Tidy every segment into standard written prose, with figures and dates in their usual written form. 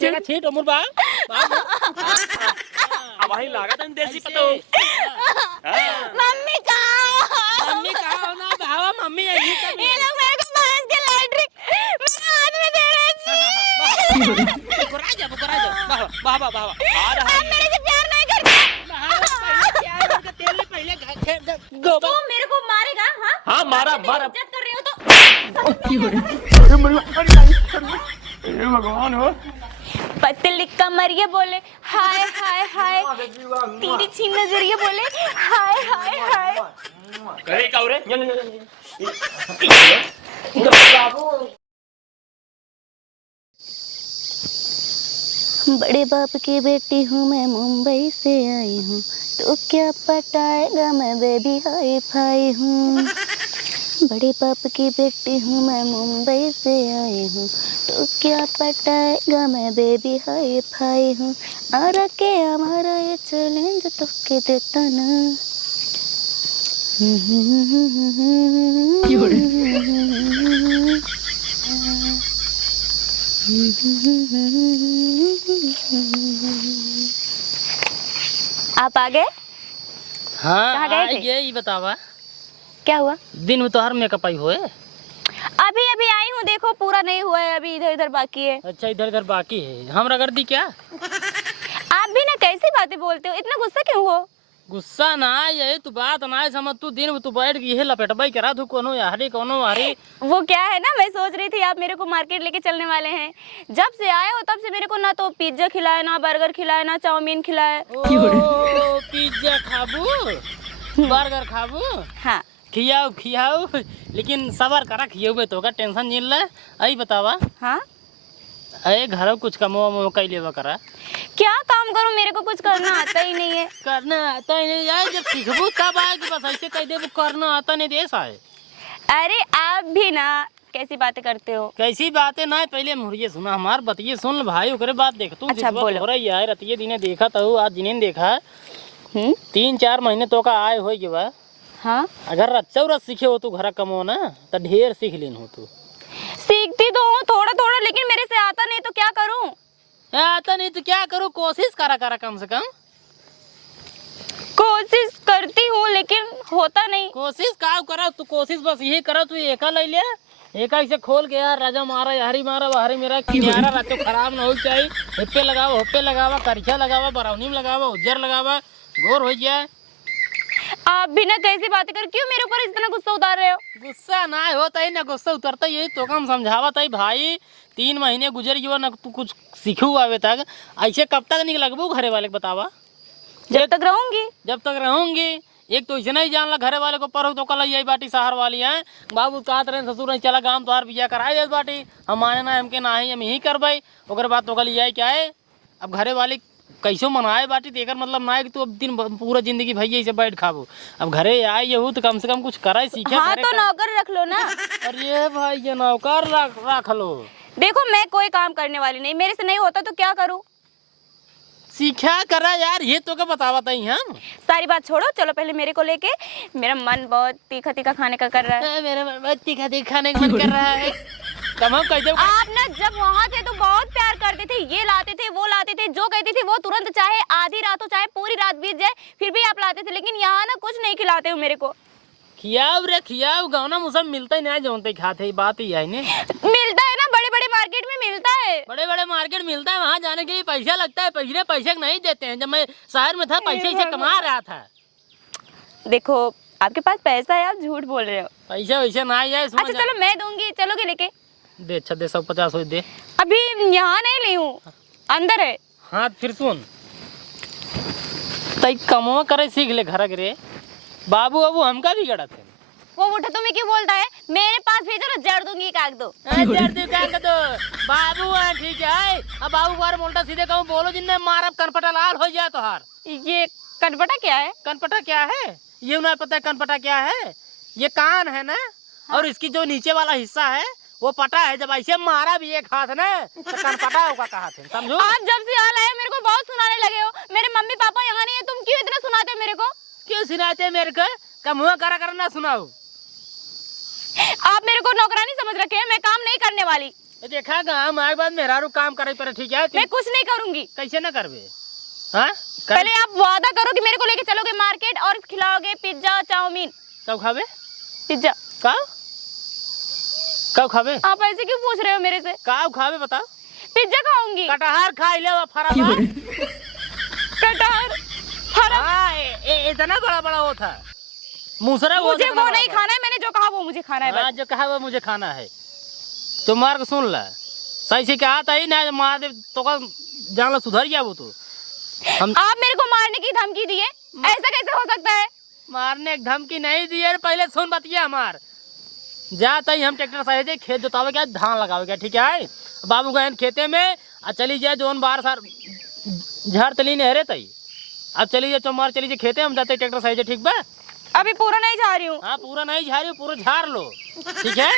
चेका छीट उमर बा अब वही लागत है देसी पतो मम्मी कहाँ ना भावा मम्मी यही सब ये लोग मेरे को मांस के लैट्रिक मेरे हाथ में दे रहे हैं बुकरा जा बाबा आप मेरे से प्यार नहीं करते तो मेरे को मारेगा हाँ मारा इज्जत कर रही हो तो भगवान हो पतली कमरिया बोले हाय हाय हाय तेरी छी नजरिया बोले हाय हाय हाय करे काउरे बड़े बाप की बेटी हूँ मैं मुंबई से आई हूँ तो क्या पटाएगा मैं बेबी हाई फाई हूँ बड़े बाप की बेटी हूँ मैं मुंबई से आई हूँ तो क्या पटाएगा मैं बेबी हाई फाई हूँ और के हमारा ये चैलेंज तो के देता ना आप आ गए? हाँ कहाँ गए थे? ये बतावा क्या हुआ? दिन में तो हर मेकअप आई हुए अभी अभी आई हूँ, देखो पूरा नहीं हुआ है, अभी इधर इधर बाकी है। अच्छा इधर बाकी है, हम रगड़ दी क्या? आप भी ना कैसी बातें बोलते हो, इतना गुस्सा क्यों हो? गुस्सा ना यही तू बात ना समझ, तू दिन में तू बैठ गई है लपेटबाई करा तू कोनो यारी वो क्या है ना, मैं सोच रही थी आप मेरे को मार्केट लेके चलने वाले हैं। जब से आए हो तब से मेरे को ना तो पिज्जा खिलाए, ना बर्गर खिलाए, ना चाउमीन खिलाए। पिज्जा खाबू बर्गर खाबू हाँ खियाऊ लेकिन सबर करा खियाऊ तो का टेंशन नहीं ले। आई बतावा हाँ अरे घर कुछ कमो कई लेवा करा, क्या काम करूं, मेरे को कुछ करना आता ही नहीं है। करना आता ही नहीं यार, जब सीखबू तब आएगी, बस ऐसे कह दे करना आता नहीं देश आए। अरे आप भी ना कैसी बातें करते हो। कैसी बातें ना, पहले मुझे सुना हमार बतिये सुन भाई, ओकरे बात देख तू। अच्छा बोलो। हो रही है रतिये दिने देखा तो आज जिन्हें देखा 3-4 महीने तो का आए हो के बा। हाँ अगर अच्छा रस सीखे हो तू घर कमो ना तो ढेर सीख लेन हो तू। सीखती तो हूँ थोड़ा थोड़ा, लेकिन मेरे से आता नहीं तो क्या करूँ? आता नहीं तो क्या करूँ, कोशिश करा कम से कम। कोशिश करती हूँ लेकिन होता नहीं। कोशिश का करा तू, कोशिश बस यही करा तू, एका ले लिया एका इसे खोल के यार राजा मारा यारी मारा बाहरी मेरा किनारा रात को खराब ना हो चाहिए। हुप्पे लगावा करिछा लगावा बरौनी में लगावा उज्जर लगावा गोर हो जाए। आप भी ना कैसी बातें कर, क्यों मेरे ऊपर इतना गुस्सा उतार रहे हो? गुस्सा ना होता ही ना गुस्सा उतरता यही तो कम समझावत है भाई। 3 महीने गुजर गए ना तू कुछ सीखू आवे तक, ऐसे कब तक नहीं लगबू घरे वाले को बतावा? जब तक रहूंगी। एक तो इसे नहीं जान ला घरे वाले को पर तो कल यही बाटी शहर वाली है बाबू कहते रहे ससुर नहीं चला गाँव तोहार बिया कराए दे बाटी, हम माने ना हमके ना है हम यही करबे ओकर बात तो कल यही क्या है। अब घरे वाले कैसो मनाए बाटी तेकर मतलब ना है कि तू अब दिन पूरा जिंदगी भैया से बैठ खाबो। अब घरे आए ये हो तो कम से कम कुछ कराए सीखे। हाँ तो नौकर रख लो ना। अरे भाई ये नौकर रख लो। देखो मैं कोई काम करने वाली नहीं, मेरे से नहीं होता तो क्या करूँ? सीखा करा यार, ये तो क्या बतावा था हम। सारी बात छोड़ो, चलो पहले मेरे को लेके, मेरा मन बहुत तीखा तीखा खाने का कर रहा है। मेरा मन बहुत तीखा तीखा खाने का मन कर रहा है। कम हम कह दो आप ना जब वहाँ थे तो बहुत प्यार करते थे, ये लाते थे वो लाते थे, जो कहती थी वो तुरंत, चाहे आधी रात हो चाहे पूरी रात बीत जाए फिर भी आप लाते थे। लेकिन यहाँ ना कुछ नहीं खिलाते हो मेरे को। खियाव रे खियाव, गाँव में सब मिलता ही नहीं जानते खाते, बात ही है नहीं मिलता है ना, बड़े बड़े मार्केट में मिलता है। बड़े बड़े मार्केट मिलता है, वहाँ जाने के लिए पैसा लगता है, पैसे नहीं देते हैं। जब मैं शहर में था पैसे इसे कमा रहा था। देखो आपके पास पैसा है, आप झूठ बोल रहे हो। पैसा वैसे ना है। अच्छा चलो मैं दूंगी, चलोगे लेके? दे अच्छा दे 150 हो दे। अभी यहाँ नहीं ली हूँ, अंदर है। हाँ फिर सुन तई कमो करे सीख ले घर रे बाबू बाबू हमका भी गड़त है। वो उठा तुम्हें क्यों बोलता है? मेरे पास भेजो ना, जड़ दूंगी काग दो। बाबू ठीक है। अब बाबू बार मोल्टा सीधे कहूँ बोलो जिनने मारा कनपटा लाल हो जाए तो हार। ये कनपटा क्या है? कनपटा क्या है ये ना पता है? कनपटा क्या है? ये कान है ना। हाँ? और इसकी जो नीचे वाला हिस्सा है वो पटा है, जब ऐसे मारा भी एक हाथ ना तो कनपटा होगा कहा थे, समझो। आप जब से यहाँ आए मेरे को बहुत सुनाने लगे हो। मेरे मम्मी पापा यहाँ नहीं है, तुम क्यों इतना सुनाते हो मेरे को? क्यों सुनाते मेरे को? कम हुआ करा ना सुनाओ। आप मेरे को नौकरानी समझ रखे हैं, मैं काम नहीं करने वाली। देखा गाँव आए बाद मेहरारू काम करे पर ठीक है। मैं कुछ नहीं करूंगी। कैसे ना करबे? हाँ पहले आप वादा करो कि मेरे को लेके चलोगे मार्केट और खिलाओगे पिज्जा चाउमीन। कब खावे? पिज्जा कब खावे? आप ऐसे क्यों पूछ रहे हो मेरे से? कब खावे बताओ? पिज्जा खाऊंगी। कटहर खा ले फरा कटहर इतना बड़ा बड़ा वो था मूसरा। मुझे वो नहीं खाना है, मैंने जो कहा वो मुझे खाना है। हाँ, जो कहा वो मुझे खाना है। तो मार के सुन ला, सही से कहा था ही ना मार दे तो का जान ला सुधर गया वो तो। आप मेरे को मारने की धमकी दिए, ऐसा कैसे हो सकता है? मारने की धमकी नहीं दी है, पहले सुन बतिया हमार। जाता ही हम ट्रैक्टर सहेजे खेत जोतावे क्या धान लगावे क्या ठीक है। बाबू गए खेते में चली जाए जोन बार सार झाड़ तली नहरे तई। अब चली जाए चौमार चली जाए खेते, हम जाते ट्रैक्टर सहेजे ठीक बा। अभी पूरा नहीं जा रही हूँ। हाँ पूरा नहीं झाड़ रही, पूरा झाड़ लो ठीक है।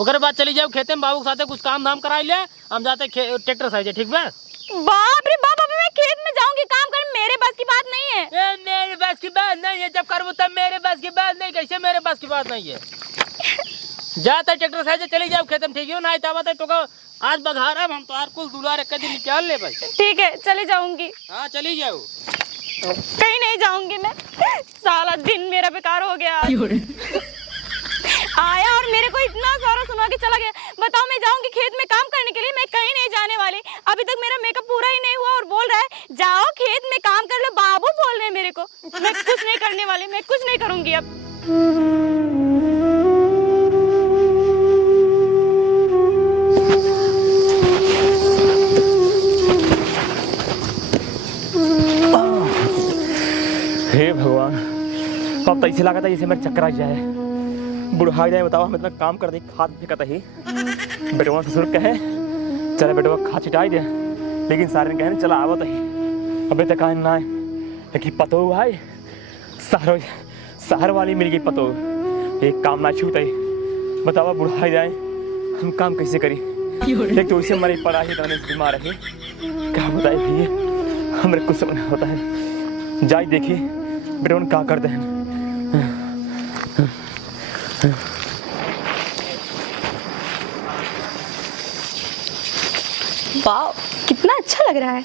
उसके बाद चली जाओ खेते में बाबू के साथ कुछ काम धाम कराई ले, हम जाते ट्रैक्टर सहेजे ठीक बा। बाप रे बाप, अभी मैं खेत में जाऊंगी काम कर, मेरे बस की बात नहीं है। मेरे बस की बात नहीं है, जब करूँ तब मेरे बस की बात नहीं। कैसे मेरे बस की बात नहीं है? जाता ट्रैक्टर सहेजे चली जाओ खेत में ठीक है ना। तावा तो आज बघारा हम तो आर कुल दुलार एक दिन निकाल ले भाई। ठीक है चली जाऊंगी। हाँ चली जाओ। कहीं नहीं जाऊंगी मैं, सारा दिन मेरा बेकार हो गया। आया और मेरे को इतना सारा सुना के चला गया। बताओ मैं जाऊंगी खेत में काम करने के लिए, मैं कहीं नहीं जाने वाली। अभी तक मेरा मेकअप पूरा ही नहीं हुआ और बोल रहा है जाओ खेत में काम कर लो। बाबू बोल रहे हैं मेरे को, मैं कुछ नहीं करने वाली, मैं कुछ नहीं करूंगी अब। हे भगवान, अब तो ऐसे लगा था जैसे मेरे चक्कर आ जाए, बुढ़ा जाए। बताओ हम इतना काम कर दे, खाद फेंकता ही बेटवा ससुर कहे चले बेटवा खा छिटाई दे, लेकिन सारे ने कहे चला आवत ही अबे तक ना आए। लेकिन पतो भाई शहर वाली मिल गई पतो, एक काम ना छूट ही। बताओ बुढ़ा जाए हम काम कैसे करी? एक तो उसे मरी पड़ा ही तो बीमार है, क्या बताए भैया हमारे कुछ समझ होता है। जाए देखिए बेटा क्या करते हैं। वाह कितना अच्छा लग रहा है।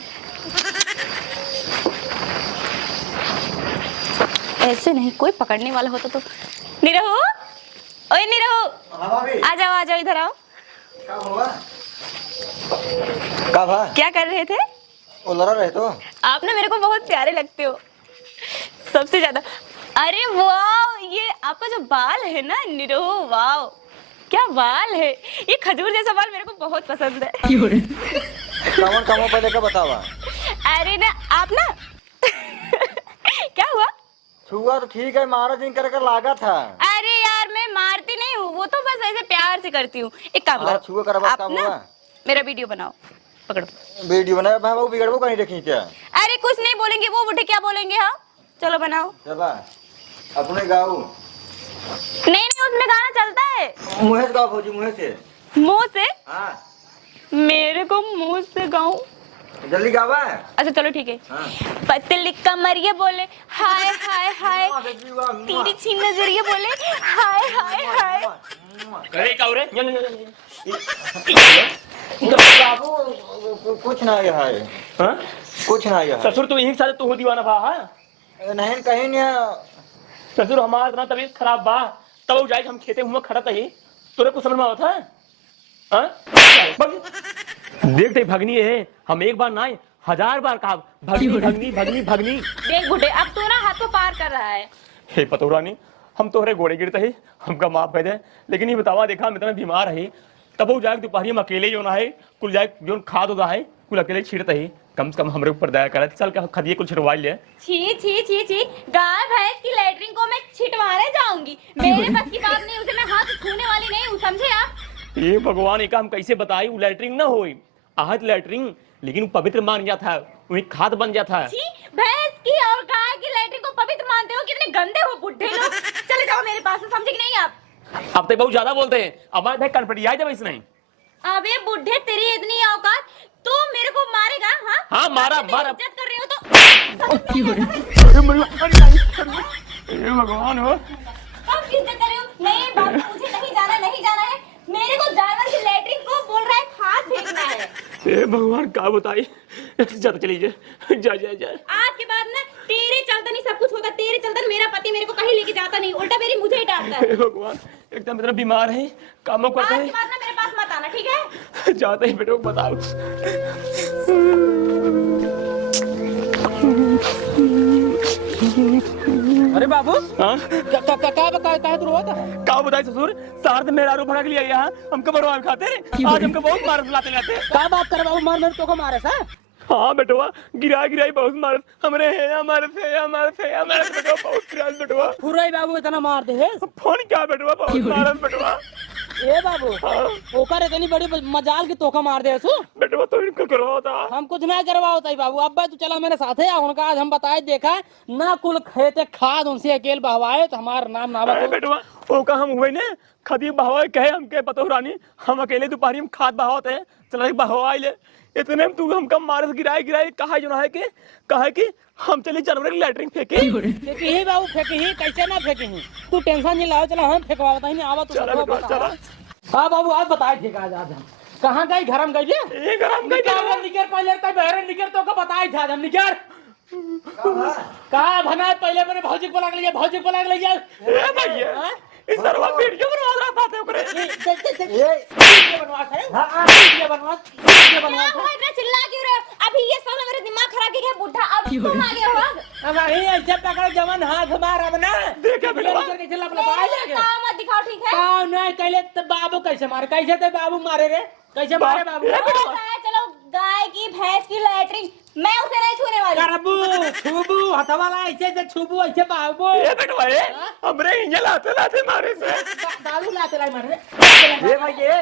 ऐसे नहीं, कोई पकड़ने वाला होता तो। निरहु, ओए निरहु, आ जाओ इधर आओ। क्या कर रहे थे? लड़ा रहे तो आप ना मेरे को बहुत प्यारे लगते हो सबसे ज्यादा। अरे वाह, ये आपका जो बाल है ना निरहु, वाह क्या बाल है। ये खजूर जैसा बाल मेरे को बहुत पसंद है। कामों पहले का बतावा। अरे ना आप ना क्या हुआ? छुआ तो ठीक है, मारा दिन कर लागा था। अरे यार मैं मारती नहीं हूँ, वो तो बस ऐसे प्यार से करती हूँ। एक काम करो, छुआ कर बस काम हुआ। मेरा वीडियो बनाओ, पकड़ो वीडियो बनाया मैं वो बिगड़बो कहीं देखी क्या? अरे कुछ नहीं बोलेंगे वो बुढ़े, क्या बोलेंगे? हाँ चलो बनाओ। चला अपने गाँव नहीं उसमें गाना चलता है। मुँह से गाओ भौजी, मुँह से। मुंह से? हाँ मेरे को मुंह से गाऊं? जल्दी गावा। अच्छा चलो ठीक है। हाँ। पतली कमरिया बोले हाय हाय हाय, तिरछी नजरिया बोले हाय हाय हाय। अरे क्या हो रे? बाबू कुछ ना है। हाँ? कुछ ना है। ससुर तो यही साथ तू हो दीवाना भा। हाँ नहीं कहीं नहीं। ससुर हमारा इतना तबीयत खराब बा, तब जाए हम खेते हुए खड़ा था ही तोरे को समझ में आवत है? देखते भगनी है, हम एक बार ना 1000 बार कहा भगनी भगनी भगनी भगनी। देख बुढ़े अब तो ना हाथ को पार कर रहा है। हे पतोरानी, हम तोहरे गोड़े गिरते ही हमका माफ कर दे, लेकिन ये बतावा देखा हम इतना बीमार है तब जाए दोपहरी में अकेले जो ना है कुल जाए जो खाद होता है कुल अकेले छिड़ते ही। कम से कम हमारे ऊपर दया करे, चल के खदिए कुल छिड़वा ले। छी छी छी छी, गाय भैंस की लैट्रिन को मैं छिटवाने जाऊंगी? मेरे बस की बात नहीं, उसे मैं हाथ छूने वाली नहीं हूँ, समझे आप? ये भगवान एक हम कैसे बताई, वो लैट्रिन ना होई आहत लैट्रिन, लेकिन पवित्र मान जाता है, वही खाद बन जाता है। भैंस की और गाय की लैट्रिन को पवित्र मानते हो? कितने गंदे हो बुढ़े लोग। चले जाओ मेरे पास से, समझे कि नहीं आप? अब तो बहुत ज्यादा बोलते हैं, अब भाई कनपटिया जब इस नहीं। अबे बुढ़े तेरी इतनी औकात, तू मेरे को मारेगा? हाँ हाँ मारा मारा। इज्जत कर रही हो तो भगवान हो कब इज्जत कर रही हो? नहीं बाबू मुझे नहीं जाना है। मेरे को जानवर की लैट्रिन को बोल रहा है ए भगवान का बताई जाता चली जा जा जा जा। आज के बाद ना तेरे चलते नहीं सब कुछ होता, तेरे चलते मेरा पति मेरे को कहीं लेके जाता नहीं, उल्टा मेरी मुझे ही डांटता है। हे भगवान एकदम इतना बीमार है, कामों करते आज के बाद ना मेरे पास मत आना, ठीक है? जाते ही बेटे को बताओ। अरे बाबू हाँ का तू रोता है? का बताई ससुर, सार से मेरा भगा के लिया यहाँ हमको मरवा खाते रे, आज हमको बहुत मार लाते जाते। क्या बात कर बाबू, मार मेरे तो को मारे सा? हाँ बेटवा गिराई बहुत मार हमरे है हमारे बेटवा बहुत गिरा बेटवा। पूरा ही बाबू इतना मार दे है? फोन क्या बेटवा बहुत मार बेटवा। ए बाबू ओकर इतनी बड़ी मजाल की तोका मार दे तू बेटवा तो इनको करवा होता। हम कुछ नहीं करवा होता ही बाबू। अब तू चला मेरे साथ है, उनका आज हम बताए देखा ना कुल खेते खाद उनसे अकेले बहवाए तो हमारा नाम ना अरे बेटवा ओका हम हुए ने खदी बहवाए कहे हमके पतो रानी, हम अकेले दोपहरी में खाद बहावते हैं, चला बहवाई ले इतने में तू हमका मार गिराई कहा जो है कि हम चले जानवर लैटरिन फेंके ही बाबू फेंके ही कैसे ना फेंके ही, तू टेंशन नहीं लाओ, चला हम फेंकवा ही नहीं आवा। चला हाँ बाबू आज बताए ठीक आज हम कहाँ गई, घर हम गई निकर पहले बहरे निकर तो को बताए था हम निकर कहा भना पहले मैंने भौजी को लग लिया ए भैया इस सरवा वीडियो बनवा रहा था ओकरे चिल्ला क्यों रहे हो? अभी ये सब मेरे दिमाग खराब किया बुढ़ा, अब तुम आ गए हो। अब यही जब पकड़ जवान हाथ मार अब ना देखा बेटा कैसे लपलपाए लगे मत दिखाओ, ठीक है? काव नहीं कैले तो बाबू कैसे मारे, कैसे तो बाबू मारे रे, कैसे मारे बाबू? चलो गाय की भैंस की लैटरिन मैं उसे नहीं छूने वाली। करबू छूबू हथवाला ऐसे छूबू ऐसे बाबू ए बेटवा ए हमरे इंजल लाते मारे से दारू लाते लाई मारे ये भाई ये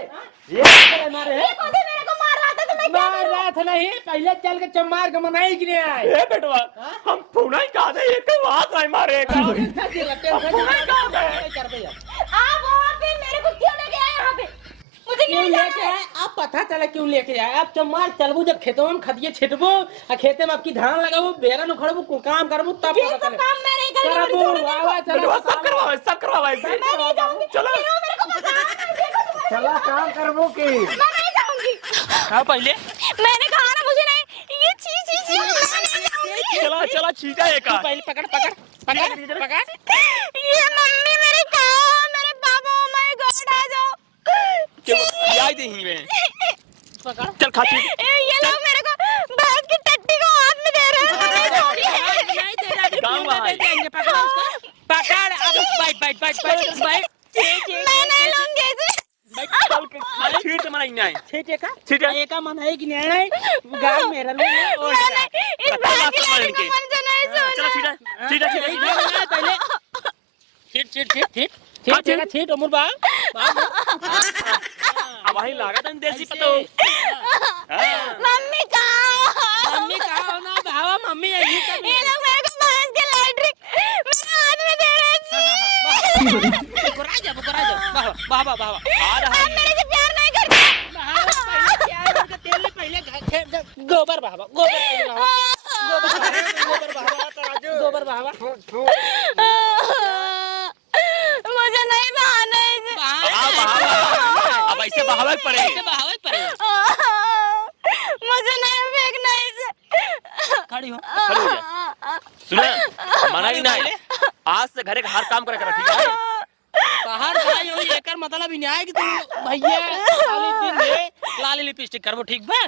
मारे ये कौन थे मेरे को मार रहा था तो मैं क्या मार रहा था नहीं, पहले चल के चमार के मनाई कि नहीं आए। ए बेटवा हम पुना ही कहा दे एक बात नहीं मारे का आप वहाँ पे मेरे को क्यों लेके आए यहाँ पे? मुझे क्यों क्यों लेके आए? आप पता चला क्यों लेके आए? आप चमार चलबू जब खेतों में खदिए छिटबू और खेते में आपकी धान लगाबू बेरन उखड़बू कुल काम करबू तब ये सब काम मैं नहीं करूँगी। बेटवा सब करवावे मैं नहीं जाऊँगी। चलो मेरे को बताओ चला काम करबो की मैं नहीं जाऊँगी। हाँ पहले मैंने कहा ना मुझे नहीं, ये छी मैं नहीं जाऊँगी। चला छीटा एक पहले पकड़ ये मम्मी मेरे कहाँ, मेरे पापा, oh my God, आ जाओ। याद नहीं में चल खाची ये लोग मेरे को भैंस की टट्टी को हाथ में दे रहे हैं, मैं नहीं जाऊँगी। पकड़ अब बैठ मैं नहीं लूँगी इसे। चल के छीट मनाई नहीं छीटे का छीटा एका मन है कि नहीं है गाय मेरा लो और मैं नहीं, इस भैंस की लड़की को मन से नहीं चलो सोना। छीटा पहले छीट उमर बा अब वही लागत है देसी पतो मम्मी कहाँ ना भावा मम्मी यही कर ये लोग मेरे को भैंस की लैटरिन मेरे हाथ में दे रहे हैं। बुकरा जा बाबा आप मेरे से प्यार नहीं करते। गोबर बाबा मुझे नहीं बहाना है अब ऐसे बहावे पड़े मुझे नहीं फेंकना इसे। खड़ी हो सुना मना ही नहीं आज से घरे का हर काम करे करा ठीक है बाहर भाई हो एकर मतलब ही नहीं है कि तू भैया खाली दिन में लाली लिपस्टिक करबो ठीक बा,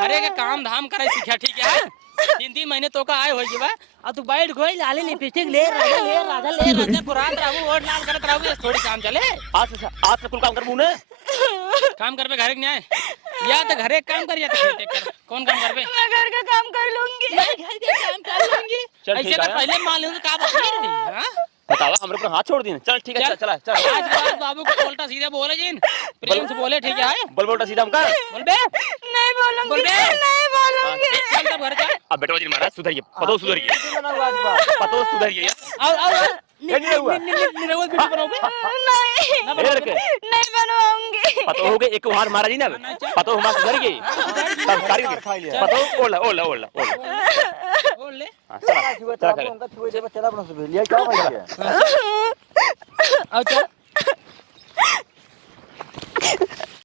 घरे के काम धाम करे सीखा ठीक है। 3 महीने तो का आए हो जीवा आ तू बैठ गई लाली लिपस्टिक ले राजा पुरान रहू और लाल करत रहू ये थोड़ी काम चले। आज से कुल काम करबू ने काम करबे घरे के नहीं आए या तो घरे काम कर या तो खेते कर, कौन काम करबे? मैं घर का काम कर लूंगी। मैं घर के काम कर लूंगी। चल ऐसे ठीक तो है पहले मान लो का बात नहीं रही हां बतावा हमरे पर हाथ छोड़ दी चल ठीक है चल आज बात बाबू को उल्टा सीधा बोले जिन प्रेम से बोले ठीक है बोल बोलटा सीधा हमका बोल बे नहीं बोलूंगी, बोल बे नहीं बोलूंगी। चल तब घर जा अब बेटा जी महाराज सुधरिए पतो सुधरिए और नहीं हुआ निरवल वीडियो बनाओगे नहीं बनवाऊंगी। पतो हो गए एक बार महाराज जी ना पतो हमारा सुधर गई संस्कारी पतो ओला बोल ले चला अपना सुबह लिया क्या भाई अच्छा